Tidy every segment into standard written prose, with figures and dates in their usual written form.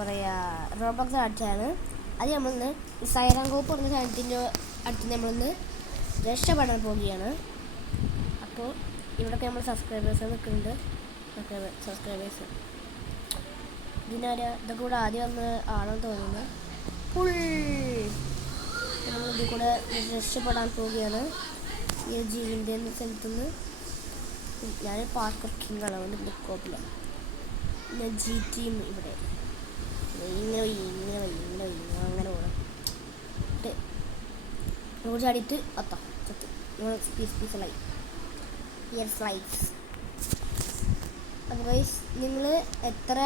പറയുക റോബോക്സ് അടിച്ചാണ്. അത് നമ്മളിന്ന് ഈ സൈറാങ്കോപ്പ് പറഞ്ഞ സാധനത്തിൻ്റെ അടുത്ത് നമ്മളൊന്ന് രക്ഷപ്പെടാൻ പോവുകയാണ്. അപ്പോൾ ഇവിടെയൊക്കെ നമ്മൾ സബ്സ്ക്രൈബേഴ്സ് നിൽക്കുന്നുണ്ട്. സബ്സ്ക്രൈബേഴ്സ് ഇതൊക്കെ കൂടെ ആദ്യം വന്ന് ആണെന്ന് തോന്നുന്നു. ഫുൾ നമ്മൾ ഇതിൽ കൂടെ രക്ഷപ്പെടാൻ പോവുകയാണ് ഈ ജീവിൻ്റെ സ്ഥലത്തുനിന്ന്. ഞാൻ പാർക്കർ കിങ്ങാണ്, അതുകൊണ്ട് ബ്ലിക്കോപ്പില്ല. പിന്നെ ജി ടീം ഇവിടെ ഇങ്ങനെ അങ്ങനെ പോകണം. റോഡ് ചാടിയിട്ട് അത്താം ചത്ത് പീസലായി. അതർവൈസ് നിങ്ങൾ എത്ര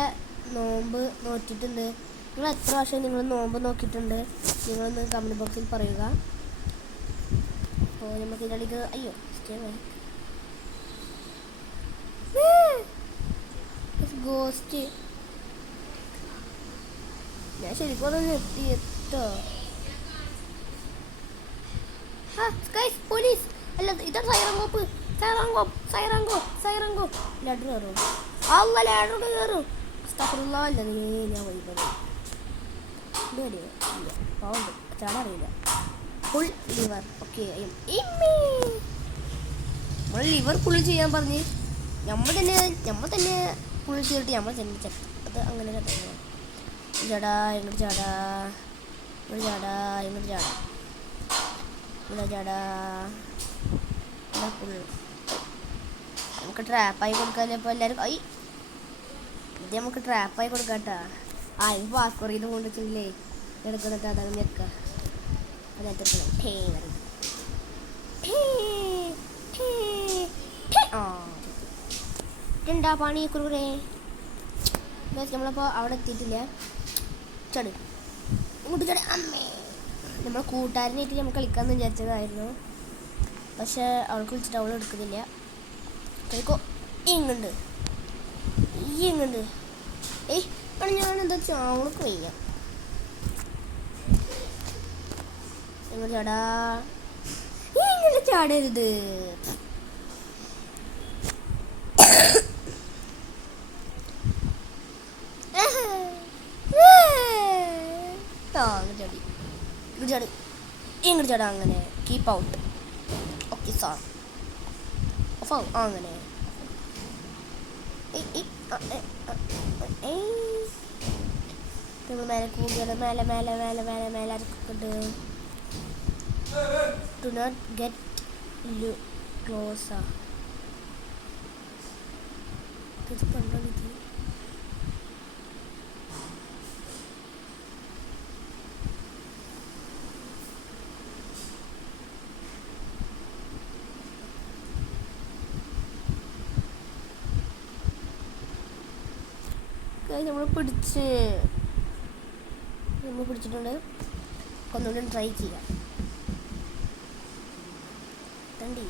നോമ്പ് നോക്കിയിട്ടുണ്ട്, നിങ്ങൾ എത്ര വർഷം നിങ്ങൾ നോമ്പ് നോക്കിയിട്ടുണ്ട്, നിങ്ങളൊന്ന് കമൻറ്റ് ബോക്സിൽ പറയുക. അപ്പോൾ നമുക്ക് ഇതിനിടയ്ക്ക് അയ്യോ ഗോസ്റ്റ് ഞാൻ ശരിക്കും ഒന്ന് നിർത്തി എത്തോ. പോലീസ് അല്ല, ഇതാണ് സൈറങ്കോ ലഡു കയറും. ലാഡർ കയറും. അല്ല ഞാൻ വൈകുന്നത് പാവുണ്ട്, ചാടറിയില്ല. Full lever. ഓക്കെ, നമ്മൾ ലിവർ പുള്ളി ചെയ്യാൻ പറഞ്ഞ് നമ്മൾ തന്നെ പുള്ളി ചെയ്തിട്ട് നമ്മൾ തന്നെ ചത്ത്. അത് അങ്ങനെ ചാടാ ഇങ്ങോട്ട് ചാടാ ഫുള്ള് നമുക്ക് ട്രാപ്പായി കൊടുക്കാമല്ലോ. ഇപ്പോൾ എല്ലാവരും ഇത് നമുക്ക് ട്രാപ്പായി കൊടുക്കാട്ടാ. ഇത് പാസ്പോർട്ട് ഇത് കൊണ്ടുവച്ചില്ലേ എടുക്കുന്നിട്ട് അതങ്ങനെ വെക്കുക. എന്താ പണി കുറുകുറേ. നമ്മളപ്പോൾ അവിടെ എത്തിയിട്ടില്ല. ചട് ഇങ്ങോട്ട് ചട്. അമ്മേ, നമ്മൾ കൂട്ടുകാരനായിട്ട് നമ്മൾ കളിക്കാമെന്ന് വിചാരിച്ചതായിരുന്നു. പക്ഷെ അവൾക്ക് വിളിച്ചിട്ട് അവൾ എടുക്കുന്നില്ല. കേൾക്കോ ഇങ്ങുണ്ട് ഞാനെന്താ അവൾക്ക് വയ്യ. ഇങ്ങോട്ട് ചാടാ. ഇങ്ങനെ ചാടരുത്. ഇങ്ങോട്ട് ചാടാ. അങ്ങനെ കീപ്പ് ഔട്ട്. ഓക്കെ സാർ അങ്ങനെ മേലെ കൂടിയാണ്. മേലെ അരക്കുന്നുണ്ട്. Do not get close. നമ്മൾ പിടിച്ചിട്ടുണ്ട്. ഒന്നുകൂടി ട്രൈ ചെയ്യാം. തണ്ടി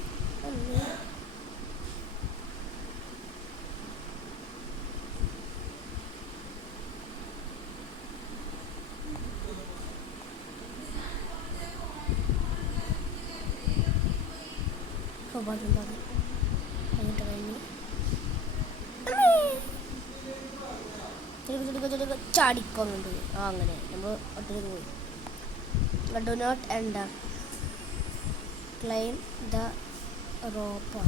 ചാടിക്കൊന്നുണ്ട്. അങ്ങനെ നമ്മൾ ഒറ്റയ്ക്ക് പോയി. Do not enter climb the rope.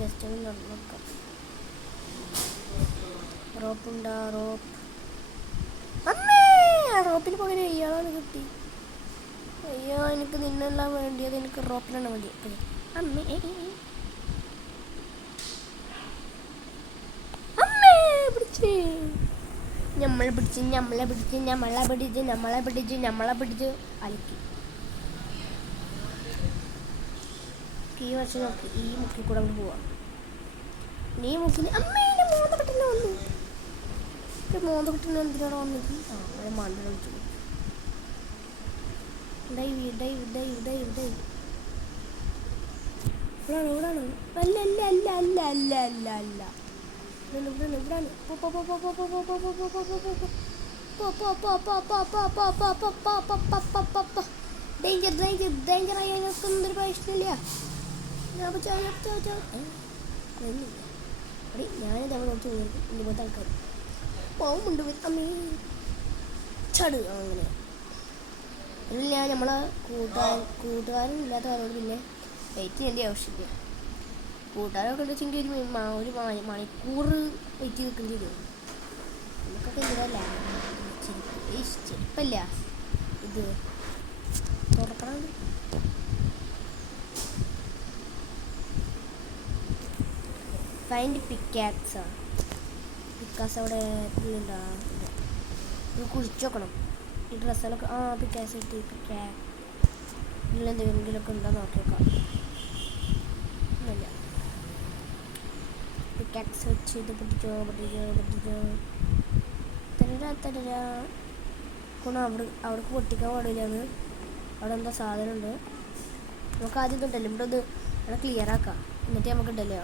Just ഒന്ന് നോക്കാം. റോപ്പുണ്ടാ. അമ്മേ, ആ റോപ്പിന് പകരം ഇയാളാണ് കിട്ടി. അയ്യോ, എനിക്ക് നിന്നെല്ലാം വേണ്ടിയത്. എനിക്ക് റോപ്പിനാണ് വേണ്ടി. അമ്മേ നമ്മളെ പിടിച്ച് അലക്കി. ഈ വർഷം നോക്കി ഈ മുക്കിൽ കൂടെ അങ്ങോട്ട് പോവാം. നീ മുക്കിന് അമ്മേനെ മോന്തക്കെട്ടിന് വന്നു. മോന്തക്കെട്ടിന് എന്തിനാണ് വന്നത്? മണ്ണ് വിളിച്ചു. ഇവിടാണ്. അല്ല ഡേഞ്ചർ ആയൊരു പ്രശ്നമില്ല. അടി ഞാനിത് അവിടെ നോക്കി ഇതുപോലത്തെ ആൾക്കാർ പോകുന്നുണ്ട് അമ്മേ ചട് അങ്ങനെ അതിൽ ഞാൻ നമ്മളെ കൂട്ടുകാരും ഇല്ലാത്തവരോട് പിന്നെ വെയിറ്റ് ചെയ്യേണ്ട ആവശ്യമില്ല. കൂട്ടുകാരൊക്കെ ഉണ്ടെച്ചെങ്കിൽ ഒരു മണിക്കൂർ വെയിറ്റ് ചെയ്ത് നിൽക്കേണ്ടി വരും. നമുക്കൊക്കെ എന്തിനല്ല ചെരുപ്പല്ല ഇത് തുറക്കണം. ഫൈൻഡ് പിക്കാക്സ് അവിടെ ഉണ്ടാ കുഴിച്ചു നോക്കണം. ഈ ഡ്രസ്സുകളൊക്കെ പിക്കാക്സ് ഇട്ട് ഇതിലെന്തെങ്കിലുമൊക്കെ ഉണ്ടോ നോക്കി നോക്കാം. ഒന്നുമില്ല. പിക്കാക്സ് വെച്ച് ഇത് പൊട്ടിച്ചോ അവിടേക്ക് പൊട്ടിക്കാൻ പാടില്ലാന്ന്. അവിടെ എന്താ സാധനം ഉണ്ട്. നമുക്ക് ആദ്യം ഇതുണ്ടല്ലോ ഇവിടെ ഒന്ന് അവിടെ ക്ലിയർ ആക്കാം. എന്നിട്ട് നമുക്ക് ഉണ്ടല്ലോ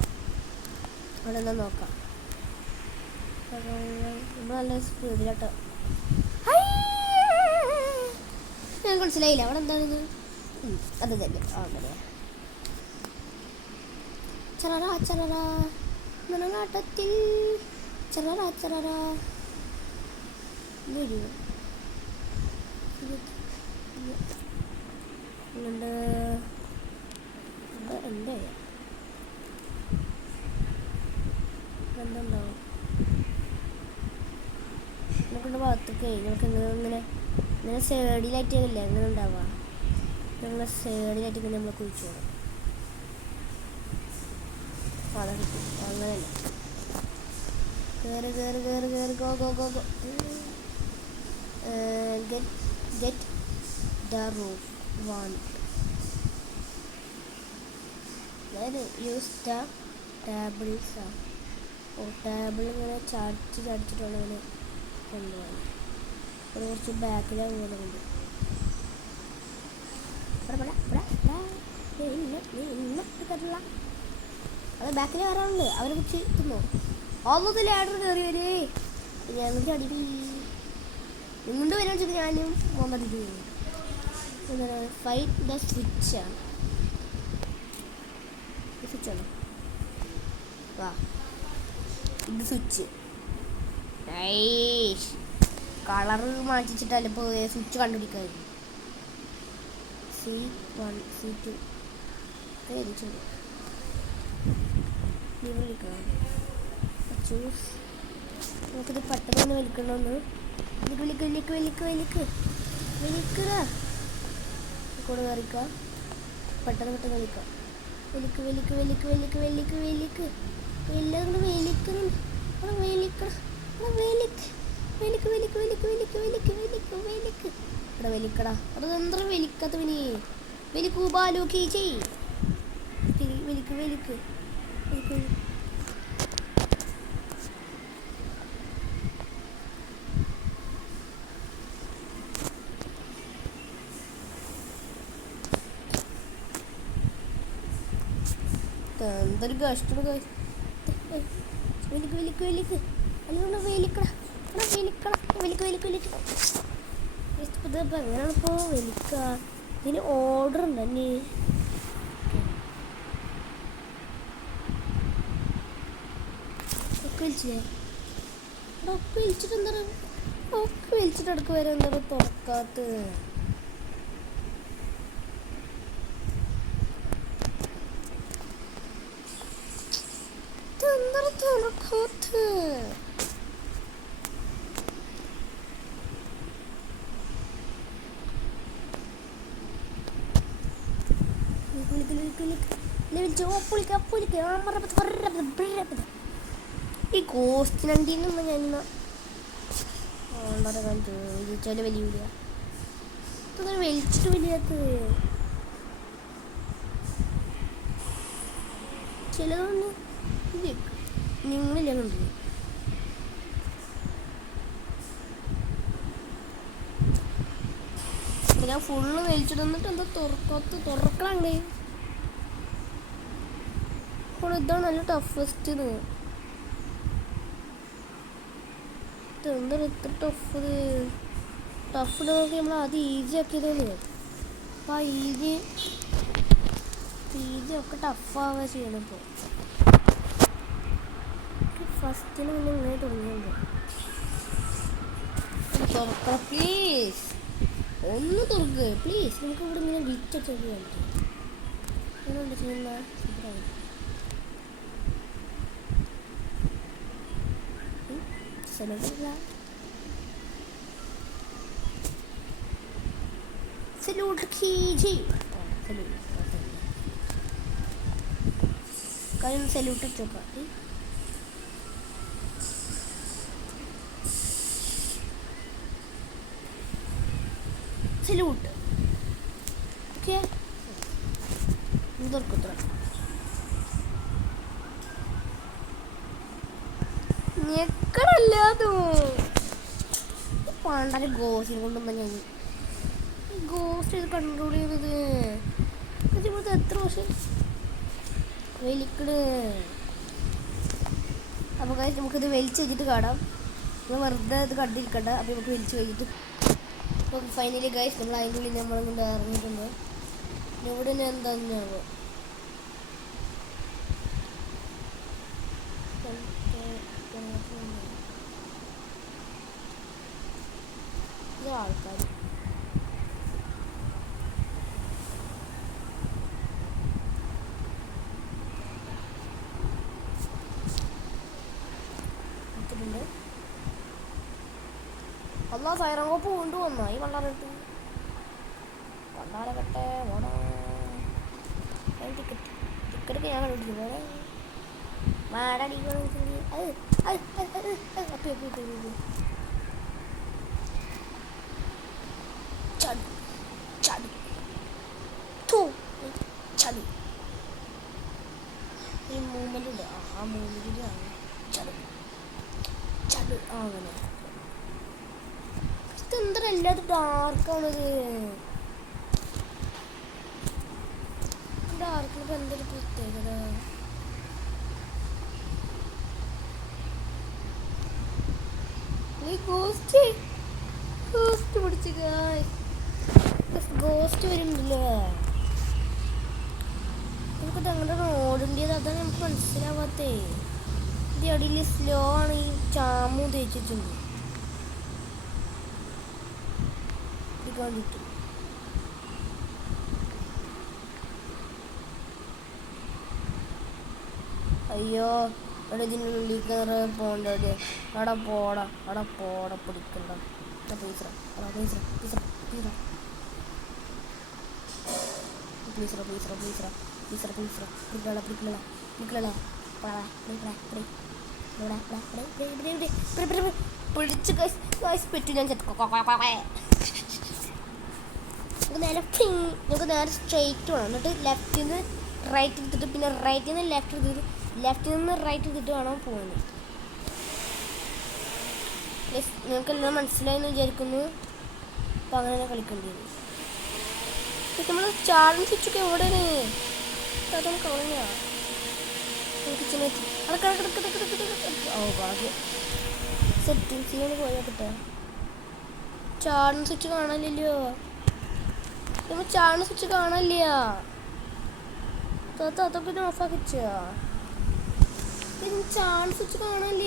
അവിടെ എന്താ നോക്കാം. നമ്മൾ നല്ല സ്പീഡിലാട്ടോ. ഞാൻ മനസ്സിലായില്ല അവിടെ എന്താണിത്. അത് തന്നെ അങ്ങനെ ചററാ മണനാട്ടത്തിൽ ചററാ വരൂ. എന്താ എന്തുണ്ടാവും നമുക്കുള്ള ഭാഗത്തൊക്കെ നമുക്ക് ഇങ്ങനെ സൈഡിലായിട്ടില്ല എങ്ങനെ ഉണ്ടാവുക. നമ്മളെ സൈഡിലായിട്ട് ഇങ്ങനെ നമ്മൾ കുഴിച്ചു പോകണം. അതാ കിട്ടും. അങ്ങനെയല്ല കേറ് go get the roof one. അതായത് യൂസ് ദ ടേബിൾസ്. ടേബിൾ ഇങ്ങനെ ചടിച്ചിട്ടാണ് ഇങ്ങനെ കൊണ്ടുപോകാൻ. അത് കുറച്ച് ബാക്കിലാണ് പോകുന്നുണ്ട്. അത് ബാക്കിൽ വരാനുണ്ട്. അവരെ കുറിച്ച് തിന്നോ ഓർമ്മത്തിൽ ആഡർ കയറി വരേ. ഞങ്ങൾ ചടി ഇങ്ങോട്ട് വരാൻ വെച്ചാൽ ഞാനും വന്നിട്ട് ഫൈറ്റ് ദ സ്വിച്ചാണ്. സ്വിച്ചാണ് ഇത് സ്വിച്ച്. കളറ് മാറ്റിച്ചിട്ടല്ല ഇപ്പോൾ സ്വിച്ച് കണ്ടുപിടിക്കായിരുന്നു. C1 C2 choose. നമുക്കിത് പെട്ടെന്ന് വലിക്കണമെന്ന്. വലിക്കുക കൂടെ കറിക്കാം. പെട്ടെന്ന് വലിക്കാം. വലിക്കടാ. അത് എന്താ വലിക്കാത്തവന് വലിക്കൂ ബാലൂക്കി ചെയ്. വലിക്ക് എന്തൊരു കഷ്ടം. എങ്ങനെയാണിപ്പോ വലിക്ക. ഇതിന് ഓർഡർ ഉണ്ട് തന്നെ. വലിച്ചിട്ട് എന്താ വലിച്ചിട്ട് അടുക്ക് വരെ എന്താ തുറക്കാത്ത. ഈ കോസ്റ്റിനണ്ടിന്ന് ഞാൻ ചോദിച്ചാല് വലിയ വലിച്ചിട്ട് വലിയാത്ത ചിലതൊന്നും നിങ്ങളില്ല കണ്ടു. ഞാൻ ഫുള്ള് വലിച്ചിട്ട് എന്നിട്ട് എന്താ തുറക്കണേ. അപ്പോൾ ഇതാണ് നല്ല ടഫസ്റ്റ്. എന്താ ഇത്ര ടഫ് നോക്കി നമ്മൾ ആദ്യം ഈസി ആക്കിയതാണ്. അപ്പം ആ ഈസി ഒക്കെ ടഫാവുക ചെയ്യണം. ഇപ്പോൾ ഫസ്റ്റിന് പിന്നെ ഇങ്ങനെ തുടങ്ങിയുണ്ട്. തുറക്കണം പ്ലീസ്, ഒന്ന് തുറക്ക് പ്ലീസ്. നമുക്ക് ഇവിടെ ഇങ്ങനെ വിറ്റൊക്കെ പറ്റും. അങ്ങനെയുണ്ട് ചെയ്യുന്ന സൂപ്പറായി. സലൂട്ടില്ല, സലൂട്ട് കീജി, സലൂട്ട് കാര്യം സല്യൂട്ട് വെച്ചോക്കാം. Salute okay. തുറക്കുത്ര ഞെക്കടല്ലാതോ പണ്ടാല് ഗോസിനെ കൊണ്ടുവന്ന ഞാൻ ഗോസ്റ്റ് ചെയ്ത് കൺട്രോൾ ചെയ്യുന്നത്. ഇവിടുത്തെ എത്ര വർഷം വലിക്കട്. അപ്പോൾ ഗൈസ് നമുക്കിത് വലിച്ച് വെച്ചിട്ട് കാണാം. നമ്മൾ വെറുതെ ഇത് കണ്ടിരിക്കണ്ട. അപ്പോൾ നമുക്ക് വലിച്ച് കഴിഞ്ഞിട്ട് അപ്പോൾ ഫൈനലി ഗൈസ് നമ്മൾ അതിൻ്റെ ഉള്ളിൽ നമ്മളെ കൊണ്ട് ഇറങ്ങിയിട്ടുണ്ട്. ഇവിടെ എന്താണെന്നാവോ ആൾക്കാർ അല്ലാ സൈറങ്ങോപ്പ് കൊണ്ടുവന്നോ ഈ വള്ളാറിട്ട് വള്ളാരകട്ടെ ഓണോ ടിക്കറ്റ് ടിക്കറ്റൊക്കെ ഞാൻ കണ്ടുപിടിച്ചു പോലെ മാടടിക്കണം. ചടി ചടി ചടി ഈ മൂവ്മെൻ്റ് ഉണ്ട്. ആ മൂവ്മെൻറ്റിൻ്റെ ആണ് ചടി ചടി അങ്ങനെ. ഇതെന്താ എല്ലാതും ഡാർക്കാണത്. ഡാർക്കിനൊക്കെ എന്തൊരു പ്രത്യേകത. ഗോസ്റ്റ് പിടിച്ച് ഗോസ്റ്റ് വരുന്നുണ്ടല്ലോ. നമുക്കത് അങ്ങനെ റോഡിൻ്റെത് അതാണ് നമുക്ക് മനസ്സിലാവാത്തേ. ഇത് അടിയിൽ സ്ലോ ആണ്. ഈ ചാമു തേച്ചിട്ടുണ്ട് കണ്ടിട്ട്. അയ്യോ അവിടെ ഇതിനുള്ളിൽ കയറി പോകണ്ടേ. അവിടെ പോടാ പിടിക്കണ്ട. പ്ലീസറ പിടിച്ച് പറ്റു. ഞാൻ നമുക്ക് നേരെ സ്ട്രെയിറ്റ് വേണം. എന്നിട്ട് ലെഫ്റ്റിൽ നിന്ന് റൈറ്റ് എടുത്തിട്ട് പിന്നെ റൈറ്റിൽ നിന്ന് ലെഫ്റ്റ് എടുത്തിട്ട് ലെഫ്റ്റിൽ നിന്ന് റൈറ്റ് എടുത്തിട്ട് വേണം പോകുന്നത്. നിങ്ങൾക്കെല്ലാം മനസ്സിലായെന്ന് വിചാരിക്കുന്നു. അപ്പം അങ്ങനെ തന്നെ കളിക്കേണ്ടി വരും. നമ്മൾ ചാർജ് സ്വിച്ചൊക്കെ എവിടെയാണ് അതൊന്നും കളഞ്ഞാ കിച്ചനെത്തി. ഓ ഭാഗ്യം സെറ്റിങ്സിൽ പോയാൽ കിട്ടുക. ചാർജ് സ്വിച്ച് കാണാനില്ലല്ലോ. നമ്മൾ ചാർജ് സ്വിച്ച് കാണില്ല. അതൊക്കെ ഓഫാക്കിച്ച ചാർജ് സ്വിച്ച് കാണില്ല.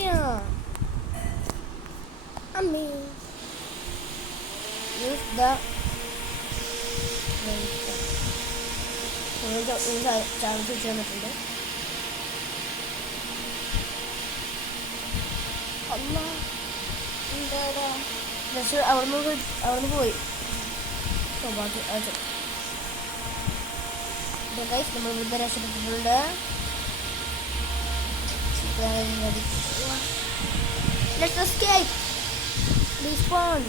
അമ്മേ യൂസ് ദ ചാർജ് സ്വിച്ച് വന്നിട്ടുണ്ട്. അല്ല എന്താ അവിടുന്ന് പോയി. നമ്മൾ ഇവിടുന്ന് രക്ഷപ്പെട്ടിട്ടുണ്ട്. Let's escape. Respawn.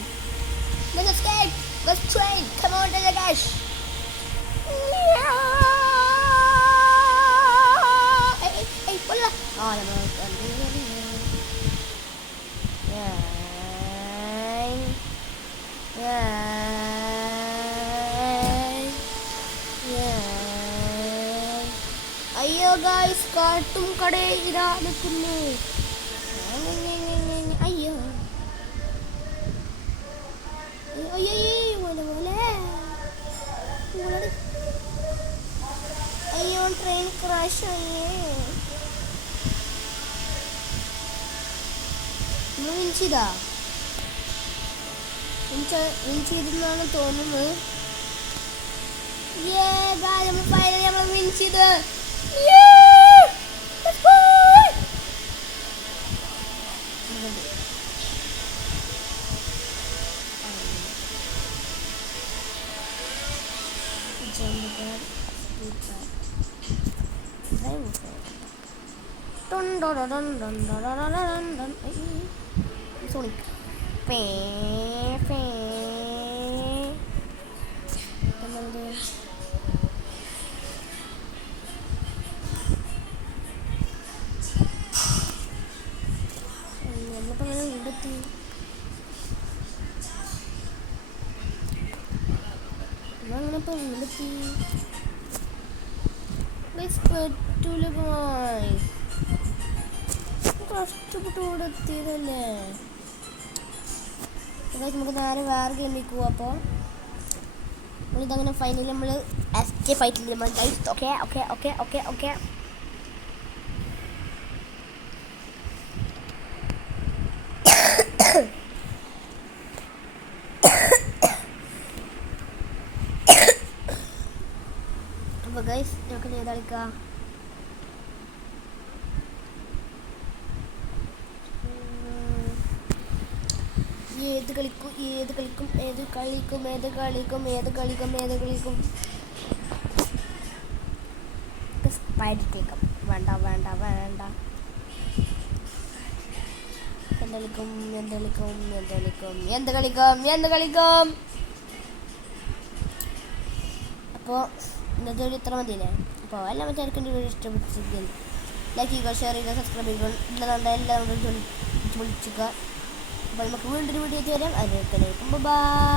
Let's escape. Let's train. Come on, Dagash. Hey, pull up. Oh, no. അയ്യോ ഗായ്സ് കാട്ടും കടയിൽ ഇതാ നിൽക്കുന്നു. അയ്യോ അയ്യോ ട്രെയിൻ ക്രാഷ് ആയേ. വിൻ ചെയ്തെന്നാണ് തോന്നുന്നത്. നമ്മൾ ഫൈനലി നമ്മൾ വിൻ ചെയ്ത്. Sonic. കഷ്ടപ്പെട്ട് കൂടെ എത്തിയതല്ലേ. നമുക്ക് നേരെ വേറെ ഗെയിമിലേക്ക് പോവാം. അപ്പോൾ നമ്മളിതങ്ങനെ ഫൈനലി നമ്മൾ എസ്കേപ്പ് ആയിട്ടില്ല നമ്മൾ guys. Okay okay okay okay okay അപ്പോൾ ഗൈസ് നമുക്ക് ഏത് കളിക്കാം? ഏത് കളിക്കും സ്പൈഡത്തേക്കാം. വേണ്ട എന്ത് കളിക്കും. അപ്പോൾ ഇന്നത്തെ വീഡിയോ ഇത്ര മതിയല്ലേ. അപ്പോൾ എല്ലാം മറ്റാർക്കും വീഡിയോ ഇഷ്ടപ്പെട്ടിരിക്കും ലൈക്ക് ചെയ്യുക, ഷെയർ ചെയ്യുക, സബ്സ്ക്രൈബ് ചെയ്യുക. എല്ലാവരും വിളിക്കുക. അപ്പോൾ നമുക്ക് വീണ്ടും ഒരു വീഡിയോ തരാം. അതിലേക്ക് ബൈ.